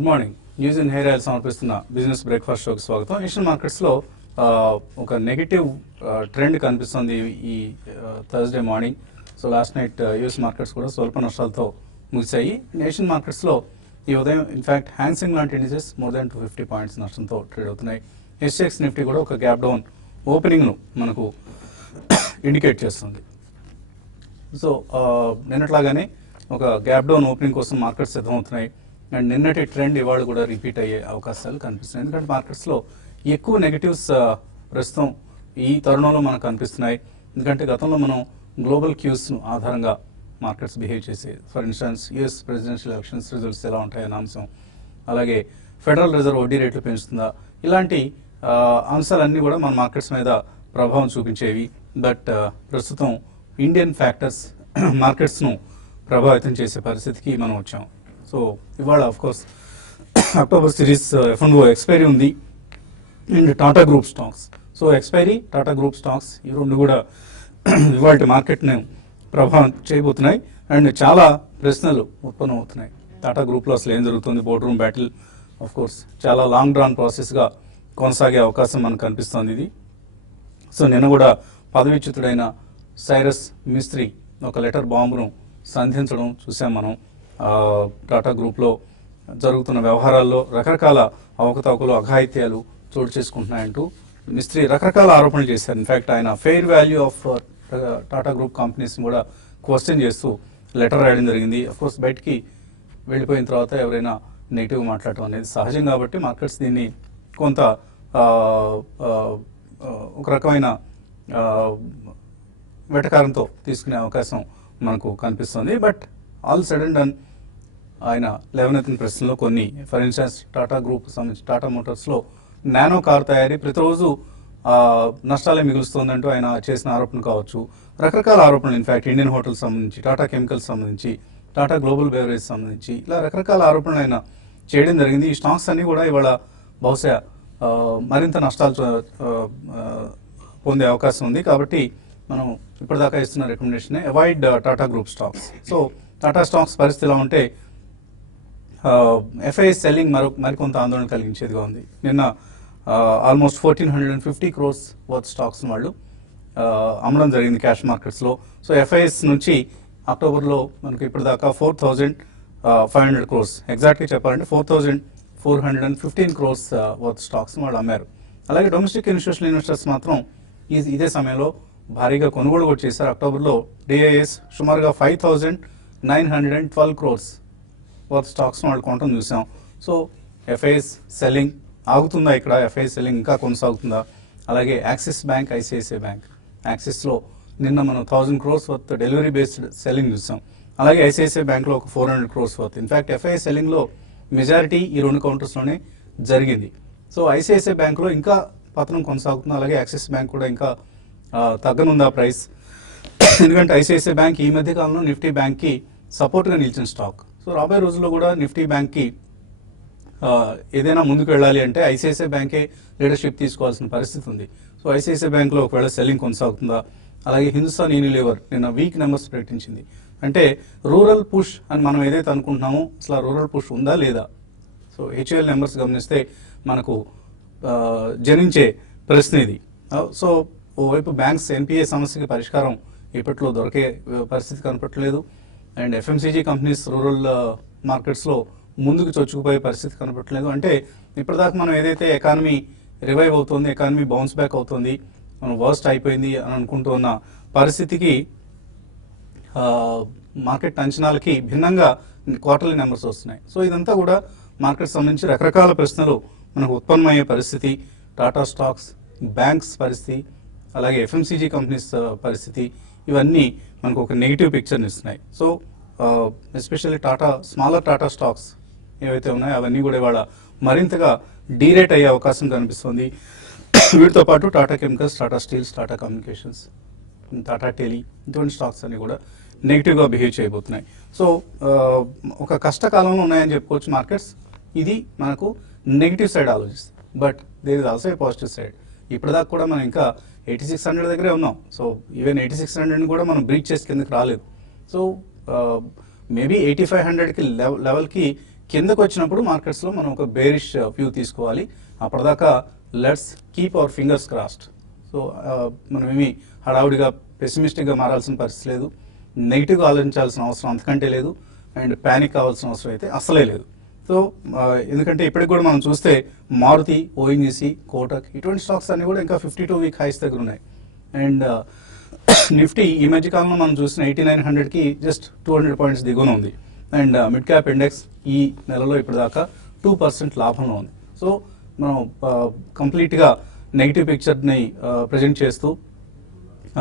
Good morning. News in hair oil సమర్పిస్తున్న business breakfast షోకి స్వాగతం. ఏషియన్ మార్కెట్స్లో ఒక నెగిటివ్ ట్రెండ్ కనిపిస్తుంది ఈ Thursday morning. So last night US markets కూడా స్వల్ప నష్టాలతో ముగిశాయి. ఏషియన్ మార్కెట్స్లో ఈ ఉదయం ఇన్ఫాక్ట్ హ్యాంసింగ్ లాంటి ఇండిసెస్ మోర్ దాన్ 250 పాయింట్స్ నష్టంతో ట్రేడ్ అవుతున్నాయి. SGX నిఫ్టీ కూడా ఒక గ్యాప్ డౌన్ ఓపెనింగ్ను మనకు ఇండికేట్ చేస్తుంది. సో నిన్నట్లాగానే ఒక గ్యాప్ డౌన్ ఓపెనింగ్ కోసం మార్కెట్స్ సిద్ధమవుతున్నాయి. అండ్ నిన్నటి ట్రెండ్ ఇవాళ కూడా రిపీట్ అయ్యే అవకాశాలు కనిపిస్తున్నాయి. ఎందుకంటే మార్కెట్స్లో ఎక్కువ నెగటివ్స్ ప్రస్తుతం ఈ తరుణంలో మనకు కనిపిస్తున్నాయి. ఎందుకంటే గతంలో మనం గ్లోబల్ క్యూస్ను ఆధారంగా మార్కెట్స్ బిహేవ్ చేసేది. For instance US presidential elections results ఎలా ఉంటాయన్న అంశం, అలాగే ఫెడరల్ రిజర్వ్ వడ్డీ రేట్లు పెంచుతుందా, ఇలాంటి అంశాలన్నీ కూడా మన మార్కెట్స్ మీద ప్రభావం చూపించేవి. బట్ ప్రస్తుతం ఇండియన్ ఫ్యాక్టర్స్ మార్కెట్స్ను ప్రభావితం చేసే పరిస్థితికి మనం వచ్చాం. సో ఇవాళ of course October series F&O expiry ఉంది and Tata group stocks. So expiry, Tata group stocks ఈ రెండు కూడా ఇవాళ మార్కెట్ను ప్రభావం చేయబోతున్నాయి. అండ్ చాలా ప్రశ్నలు ఉత్పన్నం అవుతున్నాయి. టాటా గ్రూప్లో అసలు ఏం జరుగుతుంది, బోర్డ్ రూమ్ బ్యాటిల్ ఆఫ్కోర్స్ చాలా లాంగ్ డ్రాన్ ప్రాసెస్గా కొనసాగే అవకాశం మనకు కనిపిస్తోంది ఇది. సో నిన్న కూడా పదవీచ్యుతుడైన సైరస్ మిస్త్రీ ఒక లెటర్ బాంబును సంధించడం చూసాం మనం. టాటా గ్రూప్లో జరుగుతున్న వ్యవహారాల్లో రకరకాల అవకతవకలు, అఘాయిత్యాలు చోటు చేసుకుంటున్నాయంటూ మిస్త్రీ రకరకాల ఆరోపణలు చేశారు. ఇన్ఫ్యాక్ట్ ఆయన fair value of Tata group కంపెనీస్ని కూడా క్వశ్చన్ చేస్తూ లెటర్ రాయడం జరిగింది. అఫ్కోర్స్ బయటికి వెళ్ళిపోయిన తర్వాత ఎవరైనా నెగిటివ్ మాట్లాడటం అనేది సహజం కాబట్టి మార్కెట్స్ దీన్ని కొంత ఒక రకమైన వెటకారంతో తీసుకునే అవకాశం మనకు కనిపిస్తుంది. But all said and done ఆయన లేవనెత్తిన ప్రశ్నలో కొన్ని, ఫర్ ఇన్స్టాన్స్ టాటా గ్రూప్ సంబంధించి టాటా మోటార్స్లో నానో కార్ తయారీ ప్రతిరోజు నష్టాలే మిగులుస్తుందంటూ ఆయన చేసిన ఆరోపణ కావచ్చు, రకరకాల ఆరోపణలు. ఇన్ఫ్యాక్ట్ ఇండియన్ హోటల్స్ సంబంధించి, టాటా కెమికల్స్ సంబంధించి, టాటా గ్లోబల్ బెవరేజ్ సంబంధించి ఇలా రకరకాల ఆరోపణలు ఆయన చేయడం జరిగింది. ఈ స్టాక్స్ అన్నీ కూడా ఇవాళ బహుశా మరింత నష్టాలు పొందే అవకాశం ఉంది. కాబట్టి మనం ఇప్పటిదాకా ఇస్తున్న recommendation avoid Tata group stocks. So Tata stocks పరిస్థితి ఎలా ఉంటే FII సెల్లింగ్ మరికొంత ఆందోళన కలిగించేదిగా ఉంది. నిన్న ఆల్మోస్ట్ 1450 crores వర్త్ స్టాక్స్ వాళ్ళు అమ్మడం జరిగింది క్యాష్ మార్కెట్స్లో. సో FIIs నుంచి అక్టోబర్లో మనకు ఇప్పటిదాకా 4500 crores, ఎగ్జాక్ట్గా చెప్పాలంటే 4415 crores వర్త్ స్టాక్స్ వాళ్ళు అమ్మారు. అలాగే డొమెస్టిక్ ఇన్స్టిట్యూషనల్ ఇన్వెస్టర్స్ మాత్రం ఇదే సమయంలో భారీగా కొనుగోలు కూడా చేశారు. అక్టోబర్లో DIIs సుమారుగా 5912 crores వర్త్ స్టాక్స్ వాళ్ళు కొనడం చూసాం. సో FIIs సెల్లింగ్ ఆగుతుందా? ఇక్కడ FII సెల్లింగ్ ఇంకా కొనసాగుతుందా? అలాగే యాక్సిస్ బ్యాంక్, ICICI బ్యాంక్, యాక్సిస్లో నిన్న మనం 1000 crores worth delivery based selling చూసాం. అలాగే ICICI బ్యాంక్లో ఒక 400 crores వర్త్. ఇన్ఫ్యాక్ట్ FII సెల్లింగ్లో మెజారిటీ ఈ రెండు కౌంటర్స్లోనే జరిగింది. సో ICICI బ్యాంక్లో ఇంకా పతనం కొనసాగుతుంది. అలాగే యాక్సిస్ బ్యాంక్ కూడా ఇంకా తగ్గనుందా ప్రైస్? ఎందుకంటే ICICI బ్యాంక్ ఈ మధ్య కాలంలో నిఫ్టీ బ్యాంక్కి సపోర్ట్గా నిలిచిన స్టాక్. సో రాబోయే రోజుల్లో కూడా నిఫ్టీ బ్యాంక్కి ఏదైనా ముందుకు వెళ్ళాలి అంటే ICICI బ్యాంకే లీడర్షిప్ తీసుకోవాల్సిన పరిస్థితి ఉంది. సో ICICI బ్యాంక్లో ఒకవేళ సెల్లింగ్ కొనసాగుతుందా? అలాగే హిందుస్థాన్ యూనిలీవర్ నిన్న వీక్ నెంబర్స్ ప్రకటించింది. అంటే రూరల్ పుష్ అని మనం ఏదైతే అనుకుంటున్నామో అసలు రూరల్ పుష్ ఉందా లేదా? సో HUL నెంబర్స్ గమనిస్తే మనకు జనించే ప్రశ్న ఇది. సో ఓవైపు బ్యాంక్స్ NPA సమస్యకి పరిష్కారం ఇప్పట్లో దొరికే పరిస్థితి కనపట్లేదు. అండ్ FMCG కంపెనీస్ రూరల్ మార్కెట్స్లో ముందుకు చొచ్చుకుపోయే పరిస్థితి కనపట్లేదు. అంటే ఇప్పటిదాకా మనం ఏదైతే ఎకానమీ రివైవ్ అవుతుంది, ఎకానమీ బౌన్స్ బ్యాక్ అవుతుంది, మనం వర్స్ట్ అయిపోయింది అని అనుకుంటూ ఉన్న పరిస్థితికి మార్కెట్ అంచనాలకి భిన్నంగా క్వార్టర్లీ నెంబర్స్ వస్తున్నాయి. సో ఇదంతా కూడా మార్కెట్ సంబంధించి రకరకాల ప్రశ్నలు మనకు ఉత్పన్నమయ్యే పరిస్థితి. టాటా స్టాక్స్, బ్యాంక్స్ పరిస్థితి, అలాగే FMCG కంపెనీస్ పరిస్థితి, ఇవన్నీ మనకు ఒక నెగిటివ్ పిక్చర్ని ఇస్తున్నాయి. So especially smaller Tata stocks ఏవైతే ఉన్నాయో అవన్నీ కూడా ఇవాళ మరింతగా డీరేట్ అయ్యే అవకాశం కనిపిస్తుంది. వీటితో పాటు Tata Chemicals, Tata Steels, Tata Communications, Tata Tele, ఇటువంటి స్టాక్స్ అన్ని కూడా నెగిటివ్గా బిహేవ్ చేయబోతున్నాయి. సో ఒక కష్టకాలంలో ఉన్నాయని చెప్పుకోవచ్చు మార్కెట్స్. ఇది మనకు నెగిటివ్ సైడ్ ఆలోచిస్తుంది. But there is also a positive side. ఇప్పటిదాకా కూడా మనం ఇంకా 8600 దగ్గరే ఉన్నాం. సో ఈవెన్ 8600 కూడా మనం బ్రీచ్ చేసి కిందకి రాలేదు. సో మేబీ 8500కి లెవెల్కి కిందకు వచ్చినప్పుడు మార్కెట్స్లో మనం ఒక బేరిష్ వ్యూ తీసుకోవాలి. అప్పటిదాకా let's keep our fingers crossed. So మనం ఏమి హడావుడిగా పెసిమిస్టిక్గా మారాల్సిన పరిస్థితి లేదు, నెగిటివ్గా ఆలోచించాల్సిన అవసరం అంతకంటే లేదు, అండ్ ప్యానిక్ కావాల్సిన అవసరం అయితే అసలే లేదు. సో ఎందుకంటే ఇప్పటికి కూడా మనం చూస్తే మారుతి, ఓఎన్జీసీ, కోటక్ ఇటువంటి స్టాక్స్ అన్ని కూడా ఇంకా 52-week హైస్ దగ్గర ఉన్నాయి. అండ్ నిఫ్టీ ఈ మధ్య కాలంలో మనం చూసిన 8900కి జస్ట్ 200 పాయింట్స్ దిగువన ఉంది. అండ్ మిడ్ క్యాప్ ఇండెక్స్ ఈ నెలలో ఇప్పటిదాకా 2% లాభంలో ఉంది. సో మనం కంప్లీట్గా నెగిటివ్ పిక్చర్ని ప్రజెంట్ చేస్తూ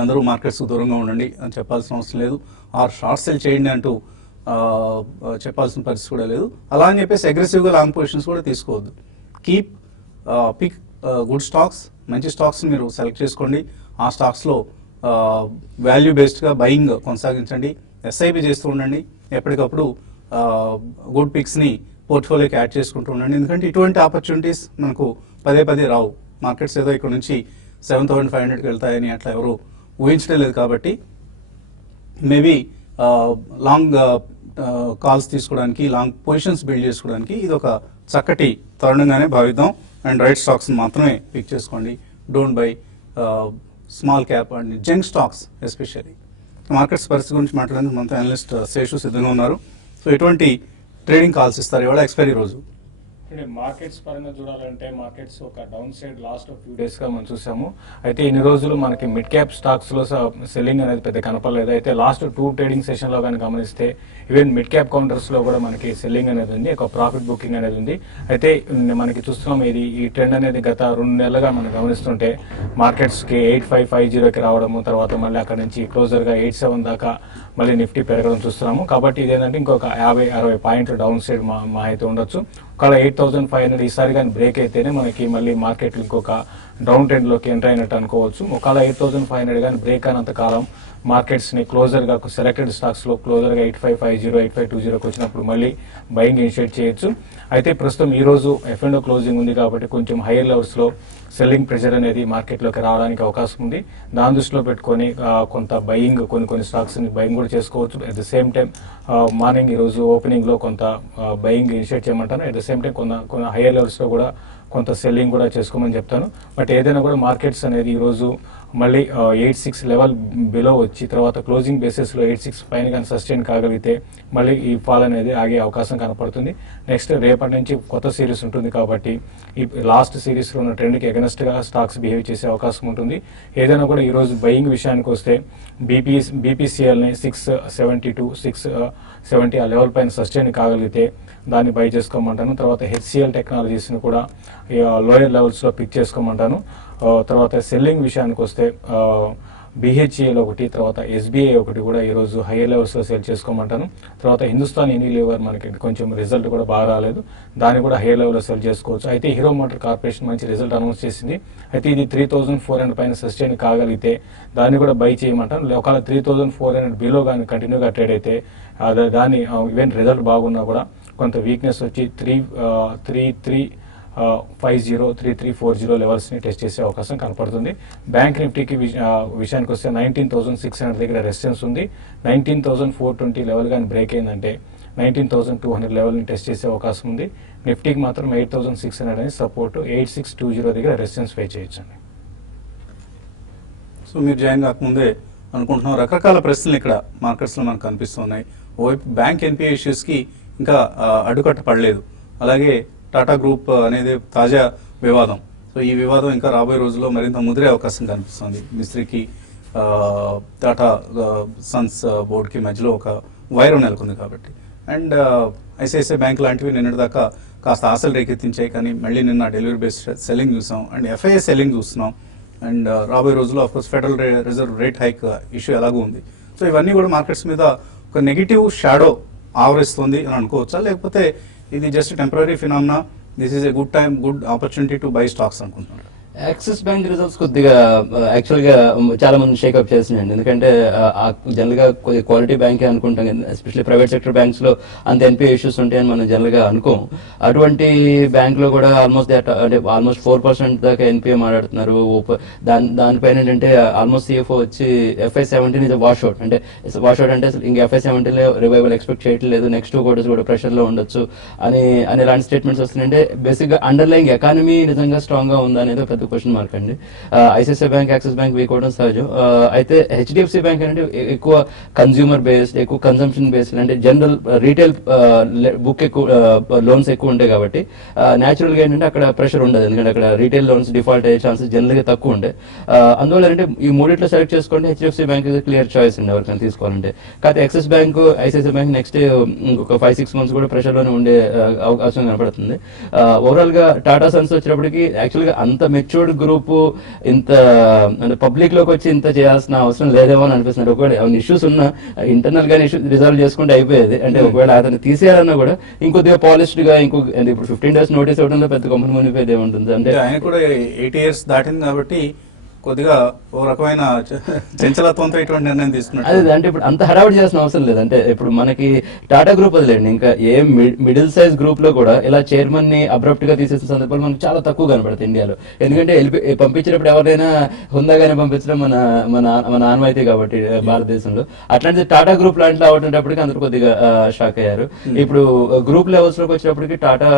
అందరూ మార్కెట్స్కు దూరంగా ఉండండి అని చెప్పాల్సిన అవసరం లేదు, ఆర్ షార్ట్ సెల్ చేయండి అంటూ చెప్పాల్సిన పరిస్థితి కూడా లేదు. అలా అని చెప్పేసి అగ్రెసివ్గా లాంగ్ పొజిషన్స్ కూడా తీసుకోవద్దు. కీప్ పిక్ గుడ్ స్టాక్స్, మంచి స్టాక్స్ని మీరు సెలెక్ట్ చేసుకోండి. ఆ స్టాక్స్లో వాల్యూ బేస్డ్గా బయింగ్ కొనసాగించండి. ఎస్ఐపి చేస్తూ ఉండండి. ఎప్పటికప్పుడు గుడ్ పిక్స్ని పోర్ట్ఫోలియోకి యాడ్ చేసుకుంటూ ఉండండి. ఎందుకంటే ఇటువంటి ఆపర్చునిటీస్ మనకు పదే పదే రావు. మార్కెట్స్ ఏదో ఇక్కడ నుంచి 7,500కి వెళ్తాయని అట్లా ఎవరు ఊహించడం లేదు. కాబట్టి మేబీ లాంగ్ కాల్స్ తీసుకోవడానికి, లాంగ్ పొజిషన్స్ బిల్డ్ చేసుకోవడానికి ఇది ఒక చక్కటి తరుణంగానే భావిద్దాం. అండ్ రైట్ స్టాక్స్ మాత్రమే పిక్ చేసుకోండి. Don't by small cap and junk stocks especially. Markets పరిస్థితి గురించి మాట్లాడడానికి మనతో అనలిస్ట్ శేషు సిద్ధంగా ఉన్నారు. సో ఎటువంటి ట్రేడింగ్ కాల్స్ ఇస్తారు ఇవాళ ఎక్స్పైరీ రోజు? అంటే మార్కెట్స్ పరంగా చూడాలంటే మార్కెట్స్ ఒక down side last few days గా మనం చూసాము. అయితే ఇన్ని రోజులు మనకి మిడ్ క్యాప్ స్టాక్స్ లో సెల్లింగ్ అనేది పెద్ద కనపడలేదు. అయితే లాస్ట్ 2 ట్రేడింగ్ సెషన్ లో కానీ గమనిస్తే ఈవెన్ మిడ్ క్యాప్ కౌంటర్స్ లో కూడా మనకి సెల్లింగ్ అనేది ఉంది, ఒక ప్రాఫిట్ బుకింగ్ అనేది ఉంది. అయితే మనకి చూస్తున్నాం ఈ ట్రెండ్ అనేది గత 2 నెలలుగా మనం గమనిస్తుంటే మార్కెట్స్ కి 8550కి రావడము, తర్వాత మళ్ళీ అక్కడ నుంచి క్లోజర్ గా 87 దాకా మళ్ళీ నిఫ్టీ పెరగడం చూస్తున్నాము. కాబట్టి ఇదేంటంటే ఇంకొక 50-60 పాయింట్లు డౌన్ సైడ్ మా అయితే ఉండొచ్చు. ఒకవేళ 8500 ఈసారి కానీ బ్రేక్ అయితేనే మనకి మళ్ళీ మార్కెట్ ఇంకొక డౌన్ ట్రెండ్లోకి ఎంటర్ అయినట్టు అనుకోవచ్చు. ఒకవేళ 8500 కానీ బ్రేక్ అయినంత కాలం మార్కెట్స్ని క్లోజర్గా సెలెక్టెడ్ స్టాక్స్లో క్లోజర్గా 8550, 8520కి వచ్చినప్పుడు మళ్ళీ బయింగ్ ఇనిషియేట్ చేయొచ్చు. అయితే ప్రస్తుతం ఈరోజు F&O క్లోజింగ్ ఉంది కాబట్టి కొంచెం హైయర్ లెవెల్స్లో సెల్లింగ్ ప్రెషర్ అనేది మార్కెట్లోకి రావడానికి అవకాశం ఉంది. దాని దృష్టిలో పెట్టుకొని కొంత బయింగ్ కొన్ని స్టాక్స్ని బయింగ్ కూడా చేసుకోవచ్చు. At the same time morning ఈరోజు ఓపెనింగ్లో కొంత బయింగ్ ఇనిషియేట్ చేయమంటాను. అట్ ద సేమ్ టైం కొన్ని హైయర్ లెవెల్స్లో కూడా కొంత సెల్లింగ్ కూడా చేసుకోమని చెప్తాను. బట్ ఏదైనా కూడా మార్కెట్స్ అనేది ఈరోజు మళ్ళీ 86 లెవెల్ బిలో వచ్చి తర్వాత క్లోజింగ్ బేసిస్లో 86 పైన కానీ సస్టైన్ కాగలిగితే మళ్ళీ ఈ ఫాల్ అనేది ఆగే అవకాశం కనపడుతుంది. నెక్స్ట్ రేపటి నుంచి కొత్త సిరీస్ ఉంటుంది కాబట్టి ఈ లాస్ట్ సిరీస్లో ఉన్న ట్రెండ్కి ఎగనెస్ట్గా స్టాక్స్ బిహేవ్ చేసే అవకాశం ఉంటుంది. ఏదైనా కూడా ఈరోజు బయింగ్ విషయానికి వస్తే బీపీసీఎల్ని 672, 670 ఆ లెవెల్ పైన సస్టైన్ కాగలిగితే దాన్ని బై చేసుకోమంటాను. తర్వాత హెచ్సిఎల్ టెక్నాలజీస్ని కూడా లోయర్ లెవెల్స్లో పిక్ చేసుకోమంటాను. తర్వాత సెల్లింగ్ విషయానికి వస్తే బిహెచ్ఈఎల్ ఒకటి, తర్వాత ఎస్బీఐ ఒకటి కూడా ఈరోజు హైయర్ లెవెల్స్లో సెల్ చేసుకోమంటాను. తర్వాత హిందుస్థాన్ యూనిలీవర్ మనకి కొంచెం రిజల్ట్ కూడా బాగా రాలేదు, దాన్ని కూడా హైయర్ లెవెల్లో సెల్ చేసుకోవచ్చు. అయితే హీరో మోటార్ కార్పొరేషన్ మంచి రిజల్ట్ అనౌన్స్ చేసింది. అయితే ఇది 3400 పైన సస్టైన్ కాగలిగితే దాన్ని కూడా బై చేయమంటాను. ఒకవేళ 3400 బిలో కానీ కంటిన్యూగా ట్రేడ్ అయితే దాన్ని ఈవెన్ రిజల్ట్ బాగున్నా కూడా కొంత వీక్నెస్ వచ్చి 3340 లెవెల్స్ని టెస్ట్ చేసే అవకాశం కనపడుతుంది. బ్యాంక్ నిఫ్టీకి విషయానికి వస్తే 19,600 దగ్గర రెసిస్టెన్స్ ఉంది. 19,420 లెవెల్ కానీ బ్రేక్ అయిందంటే 19,200 లెవెల్ని టెస్ట్ చేసే అవకాశం ఉంది. నిఫ్టీకి మాత్రం 8,600 అనేది సపోర్ట్, 8620 దగ్గర రెసిస్టెన్స్ ఫేస్ చేయొచ్చండి. సో మీరు జాయిన్ కాకముందే అనుకుంటున్నాం రకరకాల ప్రశ్నలు ఇక్కడ మార్కెట్స్లో మనకు కనిపిస్తున్నాయి. ఓవైపు బ్యాంక్ ఎన్పిఏ ఇష్యూస్కి ఇంకా అడ్డుకట్ట పడలేదు, అలాగే టాటా గ్రూప్ అనేది తాజా వివాదం. సో ఈ వివాదం ఇంకా రాబోయే రోజుల్లో మరింత ముదిరే అవకాశం కనిపిస్తుంది. మిస్త్రీకి టాటా సన్స్ బోర్డుకి మధ్యలో ఒక వైరం నెలకొంది కాబట్టి. అండ్ ఐసిఐసిఐ బ్యాంక్ లాంటివి నిన్నటిదాకా కాస్త ఆశలు రేకెత్తించాయి, కానీ మళ్ళీ నిన్న డెలివరీ బేస్డ్ సెల్లింగ్ చూసాం అండ్ ఎఫ్ఐఐ సెల్లింగ్ చూస్తున్నాం. అండ్ రాబోయే రోజుల్లో of course federal reserve rate hike issue ఎలాగూ ఉంది. సో ఇవన్నీ కూడా మార్కెట్స్ మీద ఒక నెగిటివ్ షాడో ఆవరిస్తుంది అని అనుకోవచ్చా, లేకపోతే ఇది just temporary phenomena, this is a good time, good opportunity to buy stocks అనుకుంటున్నారు? యాక్సిస్ బ్యాంక్ రిజల్ట్స్ కొద్దిగా యాక్చువల్ గా చాలా మంది షేకప్ చేస్తున్నాయండి. ఎందుకంటే జనరల్ గా క్వాలిటీ బ్యాంకే అనుకుంటాం, ఎస్పెషల్లీ ప్రైవేట్ సెక్టర్ బ్యాంక్స్ లో అంత ఎన్పిఏ ఇష్యూస్ ఉంటాయని మనం జనరల్ గా అనుకోం. అటువంటి బ్యాంక్ లో కూడా ఆల్మోస్ట్ 4% దాకా ఎన్పిఏ మాట్లాడుతున్నారు. దానిపైన ఏంటంటే ఆల్మోస్ట్ సిఎఫ్ఓ వచ్చి FY17 ఇది వాష్ అవుట్ అంటే ఇంకా FY17 లో రివైవల్ ఎక్స్పెక్ట్ చేయట్లేదు, నెక్స్ట్ 2 quarters కూడా ప్రెషర్ లో ఉండొచ్చు అని ఇలాంటి స్టేట్మెంట్స్ వస్తున్నాయంటే బేసిక్ గా అండర్లైంగ్ ఎకానమీ నిజంగా స్ట్రాంగ్ గా ఉందా అనేది పెద్ద క్వశ్చన్ మార్క్ అండి. ICICI bank, axis bank week అవడం సహజం. అయితే హెచ్డిఎఫ్సి బ్యాంక్ అంటే ఎక్కువ కన్స్యూమర్ బేస్డ్, ఎక్కువ కన్సంప్షన్ బేస్డ్, అంటే జనరల్ రీటైల్ బుక్ ఎక్కువ లోన్స్ ఎక్కువ ఉంటాయి కాబట్టి న్యాచురల్ గా ఏంటంటే అక్కడ ప్రెషర్ ఉండదు. ఎందుకంటే అక్కడ రీటైల్ లోన్స్ డిఫాల్ట్ అయ్యే ఛాన్సెస్ జనరల్ గా తక్కువ ఉంటాయి. అందువల్ల అంటే ఈ మూడిట్లో సెలెక్ట్ చేసుకోండి, హెచ్డిఎఫ్సి బ్యాంక్ క్లియర్ చాయిస్ అండి ఎవరికైనా తీసుకోవాలంటే. కాకపోతే axis bank, ICICI bank next ఇంకొక 5-6 months కూడా ప్రెషర్ లోనే ఉండే అవకాశం కనపడుతుంది. ఓవరాల్ గా టాటా సన్స్ వచ్చేటప్పటికి యాక్చువల్ గా అంత మెచ్యూర్డ్ గ్రూప్ ఇంత అంటే పబ్లిక్ లోకి వచ్చి ఇంత చేయాల్సిన అవసరం లేదేమో అని అనిపిస్తుంది. ఒకవేళ ఏమైనా ఇష్యూస్ ఉన్నా ఇంటర్నల్ గానే ఇష్యూస్ రిజాల్వ్ చేసుకుంటే అయిపోయేది. అంటే ఒకవేళ అతను తీసేయాలన్నా కూడా ఇంకొద్దిగా పాలిష్డ్ గా ఇప్పుడు 15 days నోటీస్ ఇవ్వడంలో పెద్ద కంపెనీ మునిపోయేది ఏముంటుంది. అంటే ఆయన కూడా 8 years దాటింది కాబట్టి కొద్దిగా ఓ రకమైన చంచలత్వంతో ఇటువంటి నిర్ణయం తీసుకున్నారు. అదే అంటే ఇప్పుడు అంత హడావుడి చేసిన అవసరం లేదు. అంటే ఇప్పుడు మనకి టాటా గ్రూప్ వదిలేండి, ఇంకా ఏ మిడిల్ సైజ్ గ్రూప్ లో కూడా ఇలా చైర్మన్ ని అబ్రప్ట్ గా తీసేసిన సందర్భాలు మనకు చాలా తక్కువ కనపడతాయి ఇండియాలో. ఎందుకంటే పంపించేటప్పుడు ఎవరైనా హుందాగానే పంపించడం మన మన మన ఆనవాయితీ కాబట్టి భారతదేశంలో. అట్లాంటిది టాటా గ్రూప్ లాంటిలో అవటప్పటికి అందరూ కొద్దిగా షాక్ అయ్యారు. ఇప్పుడు గ్రూప్ లెవెల్స్ లోకి వచ్చేటప్పటికి టాటా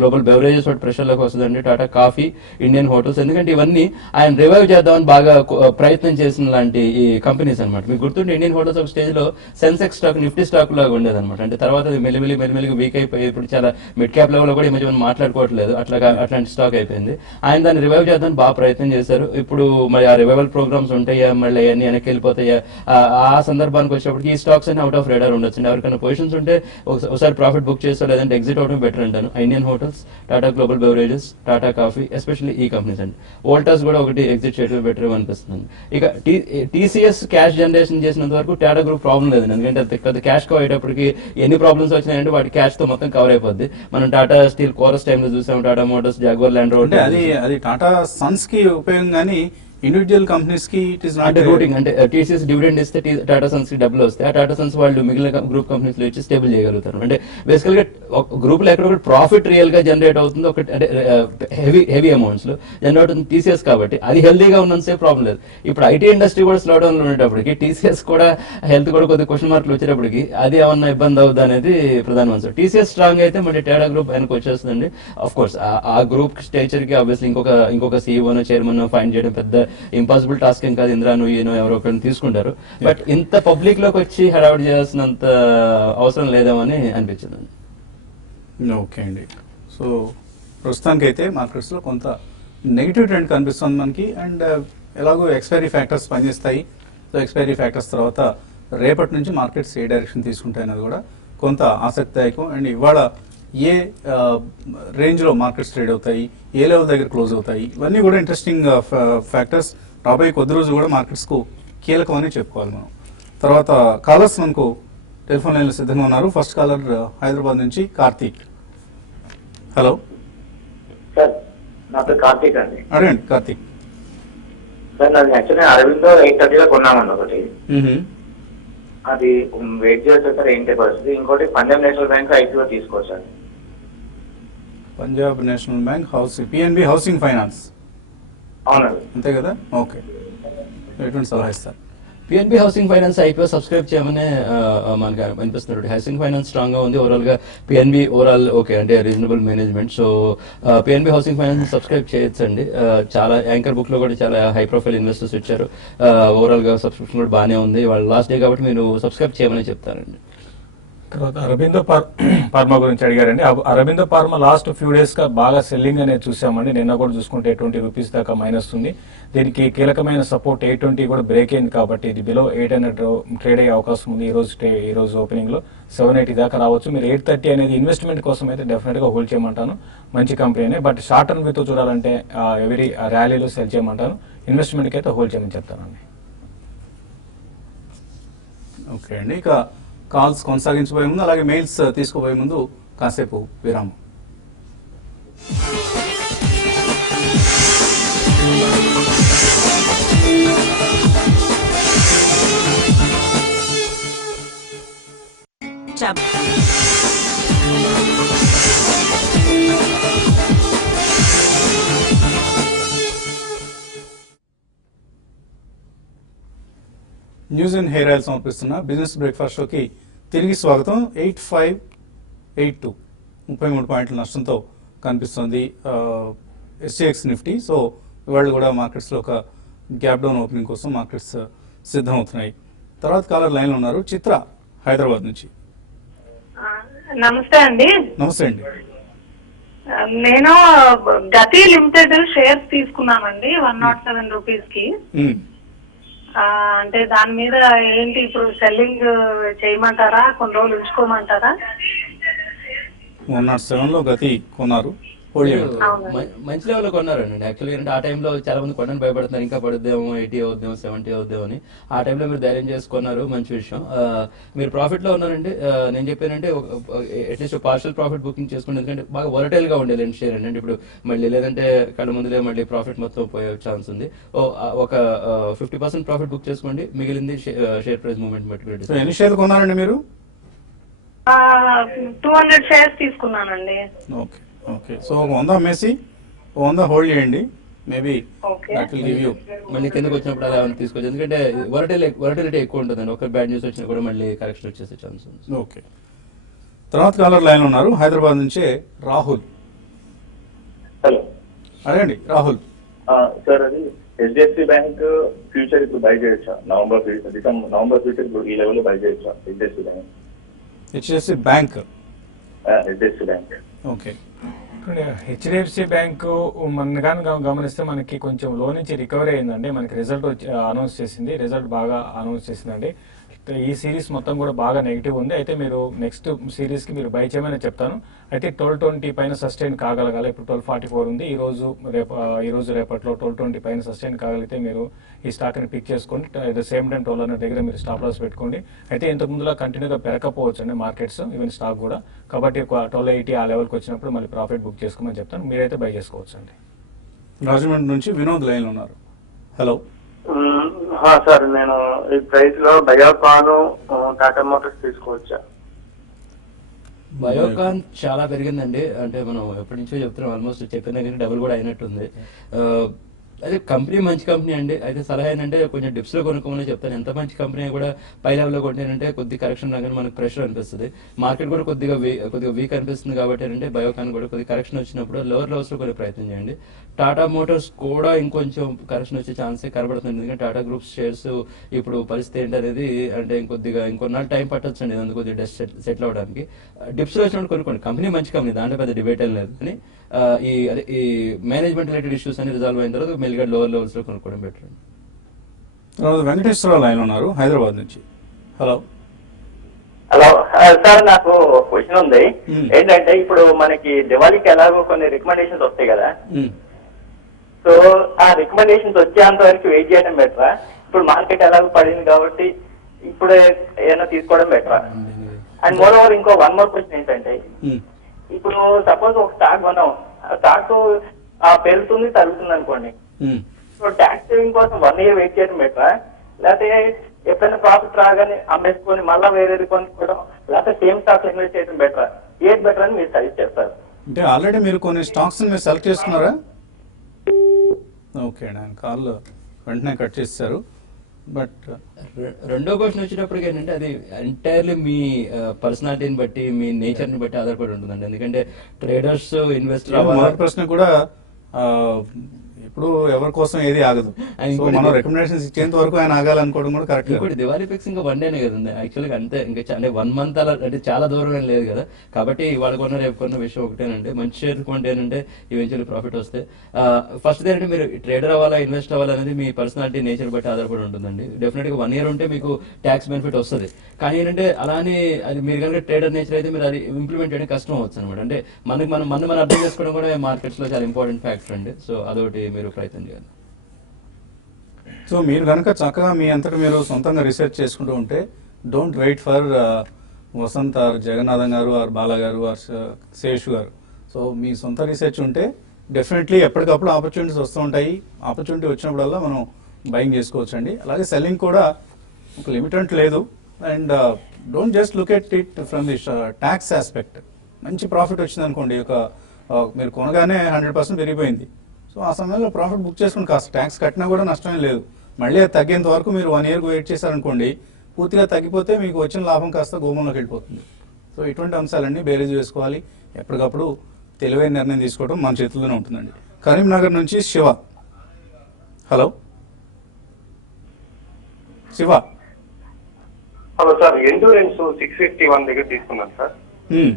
గ్లోబల్ బెవరేజెస్ ప్రెషర్ లోకి వస్తుందండి, టాటా కాఫీ, ఇండియన్ హోటల్స్. ఎందుకంటే ఇవన్నీ ఆయన రివైవ్ చేద్దామని బాగా ప్రయత్నం చేసిన లాంటి ఈ కంపెనీస్ అనమాట. మీకు గుర్తుంటే ఇండియన్ హోటల్స్ ఒక స్టేజ్ లో సెన్సెక్స్ స్టాక్, నిఫ్టీ స్టాక్ లాగా ఉండేది అనమాట. అంటే తర్వాత అది మెల్లిమెల్లిగా వీక్ అయిపోయి ఇప్పుడు చాలా మిడ్ క్యాప్ లెవెల్ లో కూడా ఈ మధ్య మనం మాట్లాడుకోవట్లేదు, అట్లాంటి స్టాక్ అయిపోయింది. ఆయన దాన్ని రివైవ్ చేద్దామని బాగా ప్రయత్నం చేశారు. ఇప్పుడు మరి ఆ రివైవల్ ప్రోగ్రామ్స్ ఉంటాయా, మళ్ళీ అన్ని వెనక్కి వెళ్ళిపోతాయా, ఆ సందర్భానికి వచ్చేటప్పటికి ఈ స్టాక్స్ అన్ని అవుట్ ఆఫ్ రేడార్ ఉండొచ్చు. ఎవరికైనా పొజిషన్స్ ఉంటే ఒకసారి ప్రాఫిట్ బుక్ చేస్తా, లేదంటే ఎగ్జిట్ అవడం బెటర్ అంటాను. Indian hotels, Tata global beverages, Tata coffee, especially ఈ కంపెనీస్ అండి. వోల్టాస్ కూడా ఒకటి ఎగ్జిట్ చేయడం బెటర్ అనిపిస్తుంది. ఇక టీసీఎస్ క్యాష్ జనరేషన్ చేసినంత వరకు టాటా గ్రూప్ ప్రాబ్లం లేదు. ఎందుకంటే పెద్ద క్యాష్ కవర్ అయ్యేటప్పటికి ఎన్ని ప్రాబ్లమ్స్ వచ్చినాయంటే వాటి క్యాష్ తో మొత్తం కవర్ అయిపోద్ది. మనం టాటా స్టీల్ కోరస్ టైమ్ లో చూసాం, Tata Motors, jaguar land rover. అది టాటా సన్స్ కి ఉపయోగం కానీ ఇండివిజువల్ కంపెనీస్ కి ఇట్ ఇస్ నాట్ రూటింగ్. అంటే టీసీఎస్ డివిడెండ్ ఇస్తే టాటా సన్స్ కి డబ్బులు వస్తాయి. ఆ టాటా సన్స్ వాళ్ళు మిగిలిన గ్రూప్ కంపెనీస్ లో ఇచ్చి స్టేబుల్ చేయగలుగుతారు. అంటే బేసికల్ గా గ్రూప్ లో ఎక్కడ ప్రాఫిట్ రియల్ గా జనరేట్ అవుతుంది, ఒకటి అంటే హెవీ అమౌంట్స్ లో జనరేట్ అవుతుంది టీసీఎస్ కాబట్టి అది హెల్దీగా ఉన్నంతసేపు ప్రాబ్లం లేదు. ఇప్పుడు ఐటీ ఇండస్ట్రీ కూడా స్లో డౌన్ లో ఉండేటప్పటికి టీసీఎస్ కూడా హెల్త్ కూడా కొద్దిగా క్వశ్చన్ మార్కులు వచ్చేటప్పటికి అది ఏమన్నా ఇబ్బంది అవుతుంది అనేది ప్రధాన అంశం. టీసీఎస్ స్ట్రాంగ్ అయితే మళ్ళీ టాటా గ్రూప్ ఆయనకు వచ్చేస్తుందండి. ఆఫ్ కోర్స్ ఆ గ్రూప్ స్టేచర్ కి ఆబ్వియస్లీ ఇంకొక సీఈఓనో చైర్మన్ ఫైండ్ చేయడం పెద్ద ఇంపాసిబుల్ టాస్క్ ఏం కాదు. ఇంద్రాను ఈయనో ఎవరో ఒకరిని తీసుకుంటారు. బట్ ఇంత పబ్లిక్ లోకి వచ్చి హడావుడి చేయాల్సినంత అవసరం లేదేమని అనిపించింది. ఓకే అండి. సో ప్రస్తుతానికైతే మార్కెట్స్ లో కొంత నెగిటివ్ ట్రెండ్ కనిపిస్తుంది మనకి. అండ్ ఎలాగో ఎక్స్పైరీ ఫ్యాక్టర్స్ పనిచేస్తాయి. సో ఎక్స్పైరీ ఫ్యాక్టర్స్ తర్వాత రేపటి నుంచి మార్కెట్స్ ఏ డైరెక్షన్ తీసుకుంటాయి అనేది కూడా కొంత ఆసక్తిదాయకం. అండ్ ఇవాళ ఏ రేంజ్ లో మార్కెట్స్ ట్రేడ్ అవుతాయి, ఏ లెవెల్ దగ్గర క్లోజ్ అవుతాయి, ఇవన్నీ కూడా ఇంట్రెస్టింగ్ ఫ్యాక్టర్స్. రాబోయే కొద్ది రోజు కూడా మార్కెట్స్ కు కీలకం అని చెప్పుకోవాలి మనం. తర్వాత కాలర్స్ మనకు టెలిఫోన్ లైన్లో సిద్ధంగా ఉన్నారు. ఫస్ట్ కాలర్ హైదరాబాద్ నుంచి కార్తీక్. హలో సార్, నా పేరు కార్తీక్ అండి. అడగండి కార్తీక్. సార్, నాది యాక్చువల్లీ అరవిందో 8:30 కొన్నామండి ఒకటి. అది వెయిట్ చేయొచ్చు సార్, ఏంటి పరిస్థితి? ఇంకోటి పంజాబ్ నేషనల్ బ్యాంక్ ఐపీఓ తీసుకోవచ్చండి. Punjab national bank PNB housing finance అవునండి, అంతే కదా? ఓకే, ఎటువంటి సలహా ఇస్తారు? PNB housing finance IPO subscribe చేయమనే మనకు అనిపిస్తున్నారు. హౌసింగ్ ఫైనాన్స్ స్ట్రాంగ్ గా ఉంది. ఓవరాల్ గా పిఎన్బి ఓవరాల్ ఓకే అంటే reasonable management. So PNB housing finance subscribe చేయొచ్చండి. చాలా యాంకర్ బుక్ లో కూడా చాలా హై ప్రొఫైల్ ఇన్వెస్టర్స్ వచ్చారు. ఓవరాల్ గా సబ్స్క్రిప్షన్ కూడా బాగానే ఉంది. వాళ్ళ లాస్ట్ డే కాబట్టి మీరు సబ్స్క్రైబ్ చేయమని చెప్తారండి. తర్వాత అరబిందో ఫార్మా గురించి అడిగారండి. Aurobindo pharma last few days గా బాగా సెల్లింగ్ అనేది చూసామండి. నిన్న కూడా చూసుకుంటే 20 రూపీస్ దాకా మైనస్ ఉంది. దీనికి కీలకమైన సపోర్ట్ 820 కూడా బ్రేక్ అయింది కాబట్టి ఇది బిలో 800 ట్రేడ్ అయ్యే అవకాశం ఉంది. ఈ రోజు ఓపెనింగ్ లో 780 దాకా రావచ్చు. మీరు 830 అనేది ఇన్వెస్ట్మెంట్ కోసం అయితే డెఫినెట్ గా హోల్డ్ చేయమంటాను. మంచి company, but short term with చూడాలంటే ఎవరీ ర్యాలీలో సెల్ చేయమంటాను. ఇన్వెస్ట్మెంట్ కి అయితే హోల్డ్ చేయమని చెప్తానండి. ఓకే అండి. ఇక కాల్స్ కొనసాగించబోయే ముందు అలాగే మెయిల్స్ తీసుకోబోయే ముందు కాసేపు విరామం. Chap. News and hair oil సమర్పిస్తున్న బిజినెస్ బ్రేక్ఫాస్ట్ షోకి తిరిగి స్వాగతం. 8582 33 పాయింట్ల నష్టంతో కనిపిస్తుంది SGX నిఫ్టీ. సో ఇవాళ కూడా మార్కెట్స్లో ఒక గ్యాప్ డౌన్ ఓపెనింగ్ కోసం మార్కెట్స్ సిద్ధమవుతున్నాయి. తర్వాత కాలర్ లైన్లో ఉన్నారు చిత్ర హైదరాబాద్ నుంచి. నమస్తే అండి. నమస్తే అండి. నేను గతి లిమిటెడ్ షేర్స్ తీసుకున్నానండి 107 రూపీస్ కి. అంటే దాని మీద ఏంటి ఇప్పుడు సెల్లింగ్ చేయమంటారా, కొన్ని రోజులు ఉంచుకోమంటారా? 107లో గతి కొన్నారు, మంచి లెవెల్లో కొన్నారండి. యాక్చువల్లీ అంటే ఆ టైంలో చాలా మంది కొనని భయపడుతున్నారు, ఇంకా పడుద్దేమో, 80 అవుద్దేమో, 70 అవుద్దేమో అని. ఆ టైంలో మీరు ధైర్యం చేసుకున్నారు, మంచి విషయం. మీరు ప్రాఫిట్ లో ఉన్నారండి. నేను చెప్పానంటే అట్లీస్ట్ పార్షల్ ప్రాఫిట్ బుకింగ్ చేసుకోండి, ఎందుకంటే బాగా వొలటైల్ గా ఉండేది షేర్ అండి. ఇప్పుడు మళ్ళీ లేదంటే కళ్ళ ముందులే మళ్ళీ ప్రాఫిట్ మొత్తం పోయే ఛాన్స్ ఉంది. ఒక 50% ప్రాఫిట్ బుక్ చేసుకోండి, మిగిలింది షేర్ ప్రైస్ మూవ్మెంట్ బట్టి. ఎన్ని షేర్లు కొన్నారండి మీరు? 200 షేర్స్ తీసుకున్నానండి. Okay okay. సో 100 అమ్మేసి 100 హోల్డ్ చేయండి. మేబీ మళ్ళీ కిందకి వచ్చినప్పుడు అలా తీసుకోవచ్చు, ఎందుకంటే వొలటిలిటీ ఎక్కువ ఉంటుందండి. ఒక బ్యాడ్ న్యూస్ వచ్చినా కూడా మళ్ళీ కరెక్షన్ వచ్చేసే ఛాన్స్ ఉంది. ఓకే. తర్వాత కాలర్ లైన్ ఉన్నారు హైదరాబాద్ నుంచే రాహుల్. హలో, అడగండి రాహుల్. సార్ అది HDFC బ్యాంక్ ఫ్యూచర్ ఇప్పుడు బై చేయొచ్చా? నవంబర్ ఫ్యూచర్ ఇప్పుడు ఈ లెవెల్లో బై చేయొచ్చా HDFC bank? HDFC bank. Okay. HDFC bank మన కానీ గమనిస్తే మనకి కొంచెం లో నుంచి రికవరీ అయిందండి. మనకి రిజల్ట్ వచ్చి అనౌన్స్ చేసింది, రిజల్ట్ బాగా అనౌన్స్ చేసిందండి. ఈ సిరీస్ మొత్తం కూడా బాగా నెగిటివ్ ఉంది. అయితే మీరు నెక్స్ట్ సిరీస్కి మీరు బై చేయమని చెప్తాను. అయితే 1220 పైన సస్టైన్ కాగలగాలి. ఇప్పుడు 1244 ఉంది. ఈ రోజు రేపట్లో 1220 పైన సస్టైన్ కాగలిగితే మీరు ఈ స్టాక్ని పిక్ చేసుకోండి. అట్ ద సేమ్ టైం 1200 దగ్గర మీరు స్టాప్ లాస్ పెట్టుకోండి. అయితే ఇంతకు ముందులా కంటిన్యూగా పెరగకపోవచ్చు అండి మార్కెట్స్, ఈవెన్ స్టాక్ కూడా. కాబట్టి 1280 ఆ లెవెల్కి వచ్చినప్పుడు మళ్ళీ ప్రాఫిట్ బుక్ చేసుకోమని చెప్తాను. మీరైతే బై చేసుకోవచ్చు అండి. రాజమండ్రి నుంచి వినోద్ లైన్ ఉన్నారు. హలో సార్, నేను ఈ ప్రైస్ లో బయోకాన్ టాటా మోటార్స్ తీసుకోవచ్చా? బయోకాన్ చాలా పెరిగిందండి. అంటే మనం ఎప్పటి నుంచో చెప్తున్నాం, ఆల్మోస్ట్ చెప్పిన దగ్గర డబుల్ కూడా అయినట్టుంది. అదే కంపెనీ మంచి కంపెనీ అండి. అయితే సలహా ఏంటంటే కొంచెం డిప్స్ లో కొనుక్కోమని చెప్తాను. ఎంత మంచి కంపెనీ కూడా పై లెవెల్లో కొంటేనంటే కొద్ది కరెక్షన్ రాగానే మనకు ప్రెషర్ అనిపిస్తుంది. మార్కెట్ కూడా కొద్దిగా వీక్ అనిపిస్తుంది. కాబట్టి ఏంటంటే బయోకాన్ కూడా కొద్దిగా కరెక్షన్ వచ్చినప్పుడు లోవర్ లెవెల్స్ లో కొన్ని ప్రయత్నం చేయండి. టాటా మోటార్స్ కూడా ఇంకొంచెం కరెక్షన్ వచ్చే ఛాన్సే కనబడుతుంది. ఎందుకంటే టాటా గ్రూప్ షేర్స్ ఇప్పుడు పరిస్థితి ఏంటనేది అంటే ఇంకొన్నాళ్ళు టైం పట్టొచ్చు అండి, అందుకు కొద్దిగా డస్ట్ సెటిల్ అవడానికి. డిప్స్ లో వచ్చినప్పుడు కొనుక్కోండి. కంపెనీ మంచి కంపెనీ, దాంట్లో పెద్ద డిబేట్ ఏం లేదు. కానీ ఈ మేనేజ్మెంట్ రిలేటెడ్ ఇష్యూస్ అని రిజాల్వ్ అయిన తర్వాత మెల్లిగా లోవర్ లెవెల్స్ లో కొనుక్కోవడం బెటర్. వెంకటేశ్వరరావు లైన్ ఉన్నారు హైదరాబాద్ నుంచి. హలో హలో సార్, నాకు క్వశ్చన్ ఉంది. ఏంటంటే ఇప్పుడు మనకి దివాళీకి ఎలాగో కొన్ని రికమెండేషన్స్ వస్తాయి కదా, సో ఆ రికమెండేషన్స్ వచ్చేంత వరకు వెయిట్ చేయడం బెటరా? ఇప్పుడు మార్కెట్ ఎలాగో పడింది కాబట్టి ఇప్పుడు ఏమైనా తీసుకోవడం బెటరా? అండ్ మోర్ ఓవర్ ఇంకో వన్ మోర్ క్వశ్చన్ ఏంటంటే, ఇప్పుడు సపోజ్ ఒక స్టాక్ కొన్నాం, ఆ స్టాక్ పెరుగుతుంది తరుగుతుంది అనుకోండి, సో ట్యాక్స్ సేవింగ్ కోసం 1 year వెయిట్ చేయడం బెటరా, లేకపోతే ఎప్పుడైనా ప్రాఫిట్ రాగానే అమ్మేసుకొని మళ్ళీ వేరేది కొనుక్కోవడం, లేకపోతే సేమ్ స్టాక్స్ ఇన్వెస్ట్ చేయడం బెటరా? ఏది బెటర్ అని మీరు సజెస్ట్ చేస్తారు? అంటే ఆల్రెడీ మీరు కొన్ని స్టాక్స్ మీరు సెలెక్ట్ చేసుకున్నారా? ఓకే అండి, ఆయన కాల్ వెంటనే కట్ చేస్తారు. బట్ రెండో క్వశ్చన్ వచ్చేటప్పటికి ఏంటంటే అది ఎంటైర్లీ మీ పర్సనాలిటీని బట్టి, మీ నేచర్ని బట్టి ఆధారపడి ఉంటుందండి. ఎందుకంటే ట్రేడర్స్, ఇన్వెస్టర్ మొదటి ప్రశ్న కూడా ఇప్పుడు ఎవరి కోసం ఏది ఆగదు. మనం రికమెండేషన్స్ ఇచ్చేంత వరకు ఆయన ఆగాలనుకోవడం కూడా కరెక్ట్. ఇంకోటి దివాళీ ఫిక్స్ ఇంకా 1 డేనే కదండి యాక్చువల్గా, అంతే. ఇంకా అంటే 1 month అలా అంటే చాలా దూరం ఏం లేదు కదా. కాబట్టి ఇవాళ కొన్న రేపు కొన్న విషయం ఒకటేనంటే, మంచి షేర్ కొంటే ఏంటంటే ఈవెన్చువల్లీ ప్రాఫిట్ వస్తే. ఫస్ట్ ఏంటంటే మీరు ట్రేడర్ అవ్వాలా, ఇన్వెస్ట్ అవ్వాలి అనేది మీ పర్సనాలిటీ, నేచర్ బట్టి ఆధారపడి ఉంటుందండి. డెఫినెట్గా 1 year ఉంటే మీకు ట్యాక్స్ బెనిఫిట్ వస్తుంది. కానీ ఏంటంటే అలానే అది మీరు కనుక ట్రేడర్ నేచర్ అయితే మీరు అది ఇంప్లిమెంట్ చేయడం కష్టం అవచ్చు అనమాట. అంటే మనం అర్థం చేసుకోవడం కూడా మార్కెట్స్ లో చాలా ఇంపార్టెంట్ ఫ్యాక్టర్ అండి. సో అదొకటి మీరు ప్రయత్నం చేయాలి. సో మీరు కనుక చక్కగా మీ అంతటా మీరు సొంతంగా రీసెర్చ్ చేసుకుంటూ ఉంటే, don't wait for Vasant or Jagannatham గారు ఆర్ బాలా గారు ఆర్ శేషు గారు. సో మీ సొంత రీసెర్చ్ ఉంటే డెఫినెట్లీ ఎప్పటికప్పుడు ఆపర్చునిటీస్ వస్తూ ఉంటాయి. ఆపర్చునిటీ వచ్చినప్పుడల్లా మనం బయింగ్ చేసుకోవచ్చు అండి. అలాగే సెల్లింగ్ కూడా ఒక లిమిట్ అంటూ లేదు. And don't just look at it from the tax aspect. మంచి ప్రాఫిట్ వచ్చింది అనుకోండి, మీరు కొనగానే 100% పెరిగిపోయింది. సో ఆ సమయంలో ప్రాఫిట్ బుక్ చేసుకుని కాస్త ట్యాక్స్ కట్టినా కూడా నష్టమే లేదు. మళ్ళీ అది తగ్గేంత వరకు మీరు 1 year వెయిట్ చేశారనుకోండి, పూర్తిగా తగ్గిపోతే మీకు వచ్చిన లాభం కాస్త గోమంలోకి వెళ్ళిపోతుంది. సో ఇటువంటి అంశాలన్నీ బేరీజ్ వేసుకోవాలి. ఎప్పటికప్పుడు తెలివైన నిర్ణయం తీసుకోవడం మన చేతుల్లోనే ఉంటుందండి. కరీంనగర్ నుంచి Shiva. Hello Shiva. Hello sir, endurance 651 దగ్గర తీసుకున్నాను సార్. హ్మ్.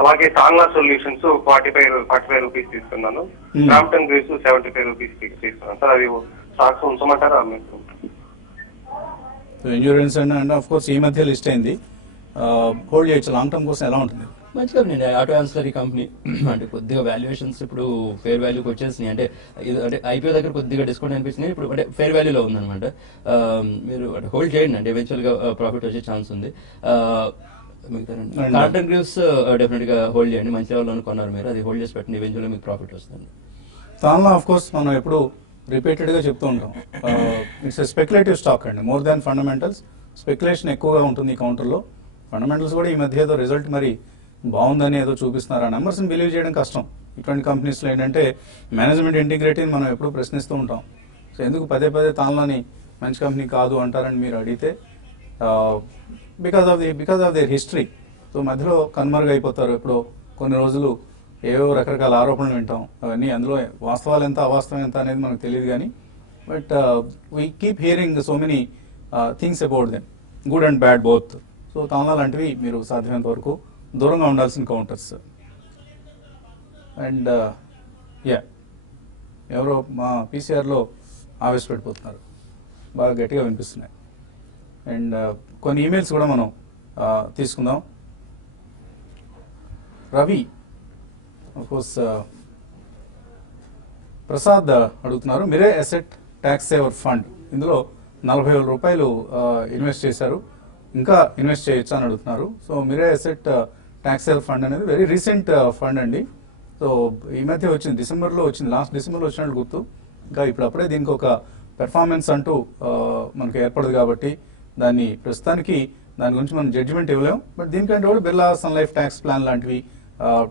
అలాగే టాన్లా సొల్యూషన్స్ 45 రూపీస్ తీసుకున్నాను. క్రాంప్టన్ గ్రీవ్స్ 75 రూపీస్ తీసుకున్నాను సార్. అది స్టాక్స్ ఉంచమంటారా మీకు? ఇన్సూరెన్స్ అండ్ ఆఫ్ కోర్స్ ఈ మధ్య లిస్ట్ అయింది, హోల్డ్ చేయొచ్చు. లాంగ్ టర్మ్ కోసం ఎలా ఉంటుంది? మంచిగా నేను ఆటో యాన్సిలరీ కంపెనీ అంటే కొద్దిగా వాల్యుయేషన్స్ ఇప్పుడు ఫేర్ వాల్యూకి వచ్చేసినాయి. అంటే ఐపీఓ దగ్గర కొద్దిగా డిస్కౌంట్ అనిపించింది, ఇప్పుడు అంటే ఫేర్ వాల్యూలో ఉందన్నమాట. మీరు అంటే హోల్డ్ చేయండి అంటే ఎవెన్చువల్గా ప్రాఫిట్ వచ్చే ఛాన్స్ ఉంది. కార్టన్ గ్రీవ్స్ డెఫినెట్ గా హోల్డ్ చేయండి. మంచి లెవెల్లో కొన్నారు మీరు, అది హోల్డ్ చేసి పెట్టండి, ఎవెన్చువల్గా మీకు ప్రాఫిట్ వస్తుంది. దానిలో ఆఫ్ కోర్స్ మనం ఎప్పుడు రిపీటెడ్గా చెప్తూ ఉంటాం, ఇట్స్ ఎ స్పెక్యులేటివ్ స్టాక్ అండి. మోర్ దాన్ ఫండమెంటల్స్ స్పెక్యులేషన్ ఎక్కువగా ఉంటుంది ఈ కౌంటర్లో. ఫండమెంటల్స్ కూడా ఈ మధ్య ఏదో రిజల్ట్ మరి బాగుందని ఏదో చూపిస్తున్నారు. ఆ నెంబర్స్ని బిలీవ్ చేయడం కష్టం. ఇటువంటి కంపెనీస్లో ఏంటంటే మేనేజ్మెంట్ ఇంటిగ్రిటీని మనం ఎప్పుడు ప్రశ్నిస్తూ ఉంటాం. సో ఎందుకు పదే తాన్లోని మంచి కంపెనీ కాదు అంటారని మీరు అడిగితే, because of their history. So మధ్యలో కనుమరుగైపోతారు. ఇప్పుడు కొన్ని రోజులు ఏవో రకరకాల ఆరోపణలు వింటాం, అవన్నీ అందులో వాస్తవాలు ఎంత అవాస్తవం ఎంత అనేది మనకు తెలియదు. కానీ but we keep hearing so many things about them, good and bad both. So Tanla లాంటివి మీరు సాధ్యమైనంత వరకు దూరంగా ఉండాల్సిన కౌంటర్స్. అండ్ ఎవరో మా పీసీఆర్లో ఆవేశపడిపోతున్నారు, బాగా గట్టిగా వినిపిస్తున్నాయి. అండ్ కొన్ని ఈమెయిల్స్ కూడా మనం తీసుకుందాం. రవి కోర్స్ ప్రసాద్ అడుగుతున్నారు, మీరే అసెట్ ట్యాక్స్ సేవర్ ఫండ్, ఇందులో 40,000 రూపాయలు ఇన్వెస్ట్ చేశారు, ఇంకా ఇన్వెస్ట్ చేయొచ్చు అని అడుగుతున్నారు. సో మీరే అసెట్ ట్యాక్స్ సేవర్ ఫండ్ అనేది వెరీ రీసెంట్ ఫండ్ అండి. సో ఈ మధ్య వచ్చింది, డిసెంబర్లో వచ్చింది, లాస్ట్ డిసెంబర్లో వచ్చినట్టు గుర్తు. ఇంకా ఇప్పుడప్పుడే దీనికి ఒక పెర్ఫార్మెన్స్ అంటూ మనకు ఏర్పడదు కాబట్టి దాన్ని ప్రస్తుతానికి దాని గురించి మనం జడ్జిమెంట్ ఇవ్వలేము. బట్ దీనికంటే కూడా Birla Sun Life tax plan లాంటివి,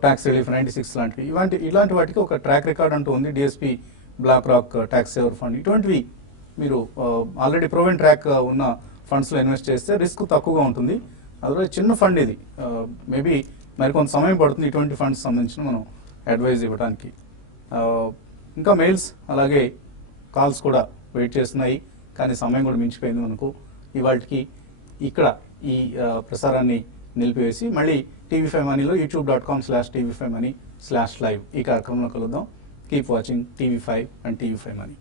ట్యాక్స్ రిలీఫ్ 96 లాంటివి, ఇలాంటి వాటికి ఒక ట్రాక్ రికార్డ్ అంటూ ఉంది. DSP, BlackRock tax saver fund, ఇటువంటివి మీరు ఆల్రెడీ ప్రూవెన్ ట్రాక్ ఉన్న ఫండ్స్లో ఇన్వెస్ట్ చేస్తే రిస్క్ తక్కువగా ఉంటుంది. అదర్వైజ్ చిన్న ఫండ్ ఇది, మేబీ మరి కొంత సమయం పడుతుంది ఇటువంటి ఫండ్స్ సంబంధించిన మనం అడ్వైజ్ ఇవ్వడానికి. ఇంకా మెయిల్స్ అలాగే కాల్స్ కూడా వెయిట్ చేస్తున్నాయి, కానీ సమయం కూడా మించిపోయింది మనకు. ఇవాళకి ఇక్కడ ఈ ప్రసారాన్ని నిలిపివేసి మళ్ళీ TV5 మనీలో youtube.com/TV5money/live ఈ కార్యక్రమంలో కలుద్దాం. Keep watching TV5 and TV5 Money.